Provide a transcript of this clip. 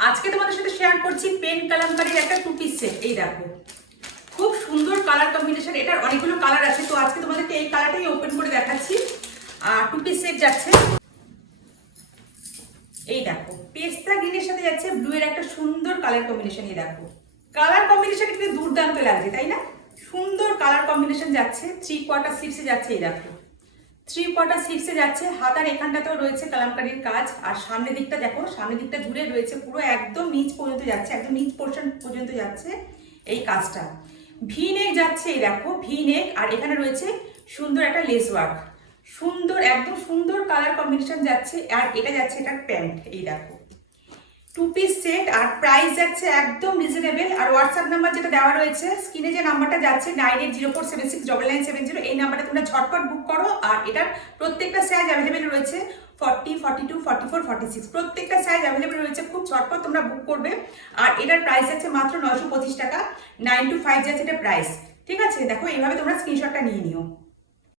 আজকে তোমাদের সাথে শেয়ার করছি পেন কালামকারীর একটা টু পিস সেট। এই দেখো, খুব সুন্দর কালার কম্বিনেশন। এটার অনেকগুলো কালার আছে, তো আজকে তোমাদেরকে এই কালারটাই ওপেন করে দেখাচ্ছি। আর টু পিস সেট যাচ্ছে, এই দেখো পেস্তা গ্রিনের সাথে যাচ্ছে ব্লু এর একটা সুন্দর কালার কম্বিনেশন। এই দেখো কালার কম্বিনেশন কিন্তু দুর্দান্ত লাগছে, তাই না? সুন্দর কালার কম্বিনেশন যাচ্ছে, 3/4 স্লিভসে যাচ্ছে। এই দেখো 3/4 স্লিভসে যাচ্ছে, হাতার এখানটাতেও রয়েছে কালামকারীর কাজ। আর সামনের দিকটা দেখো, সামনের দিকটা জুড়ে রয়েছে, পুরো একদম নিচ পর্যন্ত যাচ্ছে, একদম নিচ পোর্শন পর্যন্ত যাচ্ছে এই কাজটা। ভি নেক যাচ্ছে, এই দেখো ভি নেক, আর এখানে রয়েছে সুন্দর একটা লেস ওয়ার্ক। সুন্দর, একদম সুন্দর কালার কম্বিনেশন যাচ্ছে। আর এটা যাচ্ছে এটার প্যান্ট। এই দেখো টু পিস সেট, আর প্রাইস যাচ্ছে একদম রিজনেবল। আর হোয়াটসঅ্যাপ নাম্বার যেটা দেওয়া রয়েছে স্ক্রিনে, যে নাম্বারটা যাচ্ছে 9804769970, এই নাম্বারটা তোমরা ঝটপট বুক করো। আর এটার প্রত্যেকটা সাইজ অ্যাভেলেবেল রয়েছে, 40, 42, 44, 46 প্রত্যেকটা সাইজ অ্যাভেলেবেল রয়েছে। খুব ঝটপট তোমরা বুক করবে। আর এটার প্রাইস যাচ্ছে মাত্র 925 টাকা, 9 to 5 যাচ্ছে এটা প্রাইস। ঠিক আছে, দেখো এইভাবে তোমরা স্ক্রিনশটটা নিয়ে নিও।